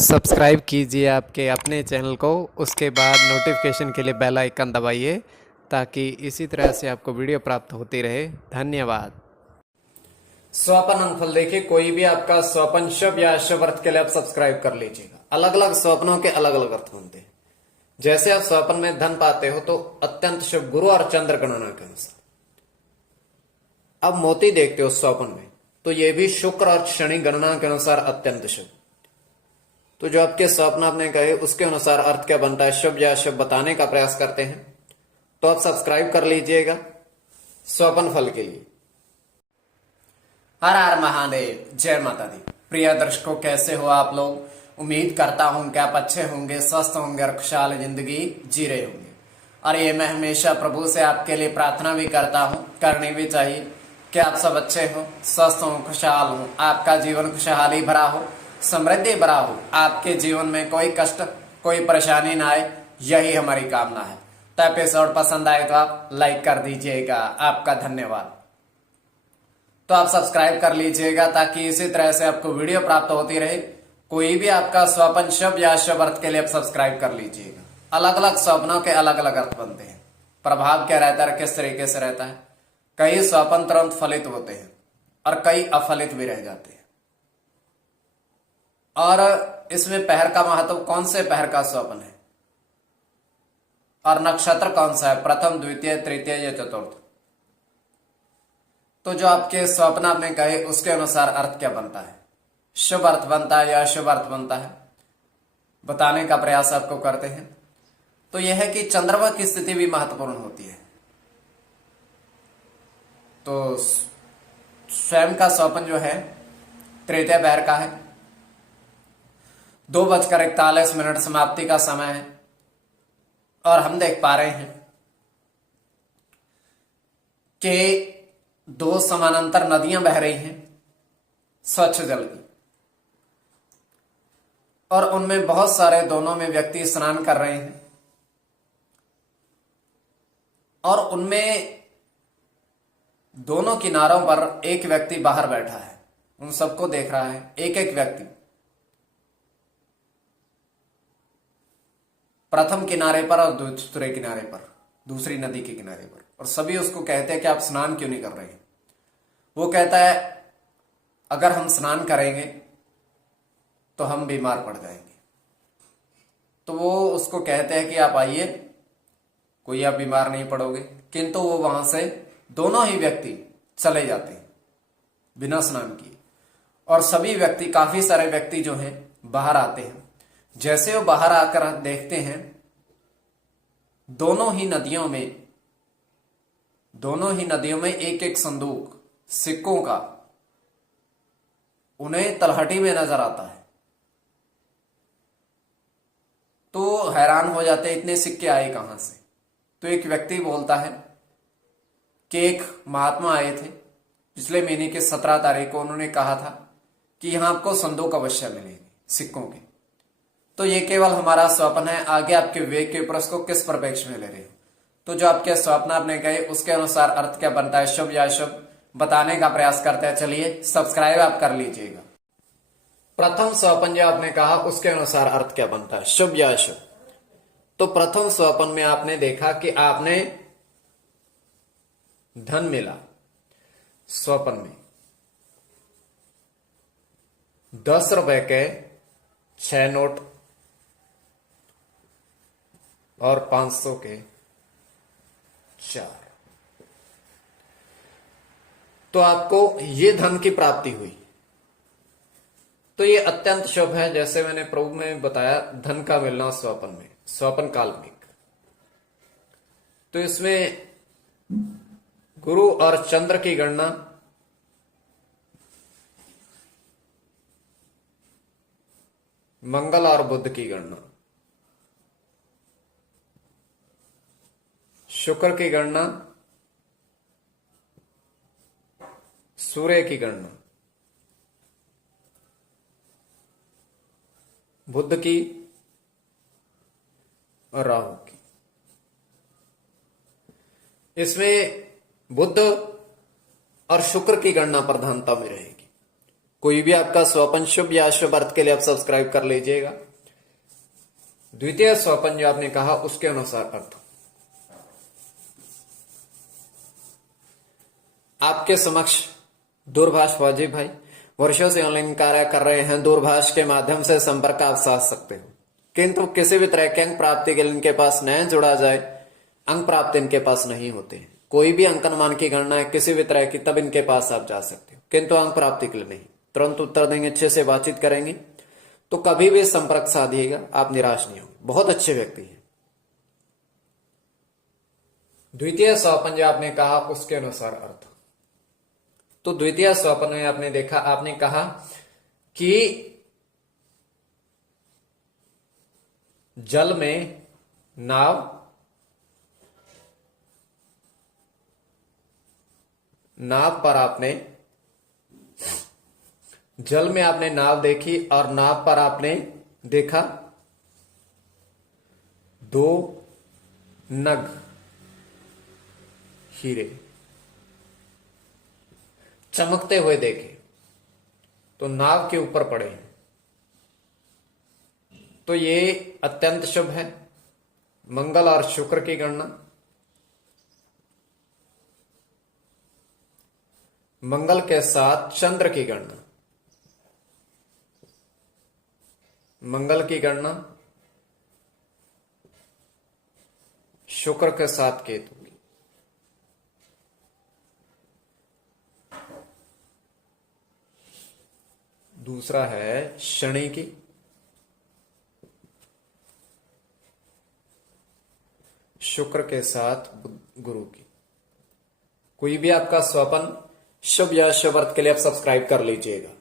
Subscribe कीजिए आपके अपने चैनल को, उसके बाद नोटिफिकेशन के लिए बेल आइकन दबाइए ताकि इसी तरह से आपको वीडियो प्राप्त होती रहे। धन्यवाद। स्वपन अंगफल देखिए, कोई भी आपका स्वपन शुभ या अशुभ अर्थ के लिए आप सब्सक्राइब कर लीजिएगा। अलग अलग स्वप्नों के अलग अलग अर्थ बनते हैं। जैसे आप स्वप्न में धन पाते हो तो अत्यंत शुभ गुरु और चंद्र गणना के अनुसार। अब मोती देखते हो स्वप्न में तो यह भी शुक्र और शनि गणना के अनुसार अत्यंत शुभ। तो जो आपके स्वप्न आपने कहे उसके अनुसार अर्थ क्या बनता है, शुभ या अशुभ बताने का प्रयास करते हैं। तो आप सब्सक्राइब कर लीजिएगा स्वपन फल के लिए। हर हर महादेव, जय माता दी। प्रिय दर्शकों, कैसे हो आप लोग? उम्मीद करता हूं कि आप अच्छे होंगे, स्वस्थ होंगे और खुशहाल जिंदगी जी रहे होंगे। और ये मैं हमेशा प्रभु से आपके लिए प्रार्थना भी करता हूं, करनी भी चाहिए कि आप सब अच्छे हो, स्वस्थ हो, खुशहाल हो, आपका जीवन खुशहाली भरा हो, समृद्धि भरा हो, आपके जीवन में कोई कष्ट कोई परेशानी ना आए, यही हमारी कामना है। तो एपिसोड पसंद आए तो आप लाइक कर दीजिएगा, आपका धन्यवाद। तो आप सब्सक्राइब कर लीजिएगा ताकि इसी तरह से आपको वीडियो प्राप्त होती रहे। कोई भी आपका स्वप्न शुभ या अशुभ अर्थ के लिए आप सब्सक्राइब कर लीजिएगा। अलग अलग स्वप्नों के अलग अलग अर्थ बनते हैं। प्रभाव क्या रहता है, किस तरीके से रहता है। कई स्वप्न तुरंत फलित होते हैं और कई अफलित भी रह जाते हैं। और इसमें पहर का महत्व, कौन से पहर का स्वप्न है और नक्षत्र कौन सा है, प्रथम द्वितीय तृतीय या चतुर्थ। तो जो आपके स्वप्न आपने कहे उसके अनुसार अर्थ क्या बनता है, शुभ अर्थ बनता है या अशुभ अर्थ बनता है, बताने का प्रयास आपको करते हैं। तो यह है कि चंद्रमा की स्थिति भी महत्वपूर्ण होती है। तो स्वयं का स्वप्न जो है तृतीय पहर का है, 2:41 समाप्ति का समय है। और हम देख पा रहे हैं कि 2 समानांतर नदियां बह रही हैं स्वच्छ जल की, और उनमें बहुत सारे, दोनों में व्यक्ति स्नान कर रहे हैं। और उनमें दोनों किनारों पर एक व्यक्ति बाहर बैठा है, उन सबको देख रहा है। एक एक व्यक्ति प्रथम किनारे पर और दूसरे किनारे पर, दूसरी नदी के किनारे पर, और सभी उसको कहते हैं कि आप स्नान क्यों नहीं कर रहे हैं। वो कहता है अगर हम स्नान करेंगे तो हम बीमार पड़ जाएंगे। तो वो उसको कहते हैं कि आप आइए, कोई आप बीमार नहीं पड़ोगे। किंतु वो वहां से दोनों ही व्यक्ति चले जाते हैं बिना स्नान किए। और सभी व्यक्ति, काफी सारे व्यक्ति जो हैं बाहर आते हैं। जैसे वो बाहर आकर देखते हैं दोनों ही नदियों में एक एक संदूक सिक्कों का उन्हें तलहटी में नजर आता है। तो हैरान हो जाते, इतने सिक्के आए कहां से। तो एक व्यक्ति बोलता है कि एक महात्मा आए थे पिछले महीने के 17 तारीख को, उन्होंने कहा था कि यहां आपको संदूक अवश्य मिलेंगे सिक्कों के। तो ये केवल हमारा स्वप्न है, आगे आपके विवेक के ऊपर उसको किस परिप्रेक्ष्य में ले रहे हो। तो जो आपके स्वप्न आपने कहे उसके अनुसार अर्थ क्या बनता है, शुभ या अशुभ, बताने का प्रयास करते हैं। चलिए सब्सक्राइब आप कर लीजिएगा। प्रथम स्वप्न जो आपने कहा उसके अनुसार अर्थ क्या बनता है, शुभ या अशुभ। तो प्रथम स्वप्न में आपने देखा कि आपने धन मिला। स्वप्न में 10 रुपए के 6 नोट और 500 के 4। तो आपको ये धन की प्राप्ति हुई। तो ये अत्यंत शुभ है। जैसे मैंने प्रभु में बताया, धन का मिलना स्वप्न में, स्वप्न काल्पनिक। तो इसमें गुरु और चंद्र की गणना, मंगल और बुध की गणना, शुक्र की गणना, सूर्य की गणना, बुध की और राहु की। इसमें बुध और शुक्र की गणना प्रधानता में रहेगी। कोई भी आपका स्वपन शुभ या अशुभ अर्थ के लिए आप सब्सक्राइब कर लीजिएगा। द्वितीय स्वपन जो आपने कहा उसके अनुसार अर्थ। आपके समक्ष दूरभाष वाजिब भाई, वर्षों से ऑनलाइन कार्य कर रहे हैं, दूरभाष के माध्यम से संपर्क आप साध सकते हो, किंतु किसी भी तरह के अंक प्राप्ति के लिए इनके पास न जुड़ा जाए, अंक प्राप्ति इनके पास नहीं होते। कोई भी अंक अनुमान की गणना है किसी भी तरह की, तब इनके पास आप जा सकते हो, किंतु अंक प्राप्ति के लिए नहीं। तुरंत उत्तर देंगे, अच्छे से बातचीत करेंगे, तो कभी भी संपर्क साधिएगा, आप निराश नहीं होंगे। बहुत अच्छे व्यक्ति हैं। द्वितीय स्वपन जो आपने कहा उसके अनुसार अर्थ। तो द्वितीय स्वपन में आपने देखा, आपने कहा कि जल में नाव पर आपने, जल में आपने नाव देखी और नाव पर आपने देखा 2 नग हीरे चमकते हुए देखे, तो नाव के ऊपर पड़े हैं, तो ये अत्यंत शुभ है। मंगल और शुक्र की गणना, मंगल के साथ चंद्र की गणना, मंगल की गणना शुक्र के साथ केतु की। दूसरा है शनि की, शुक्र के साथ गुरु की। कोई भी आपका स्वपन शुभ या शुभ अर्थ के लिए आप सब्सक्राइब कर लीजिएगा।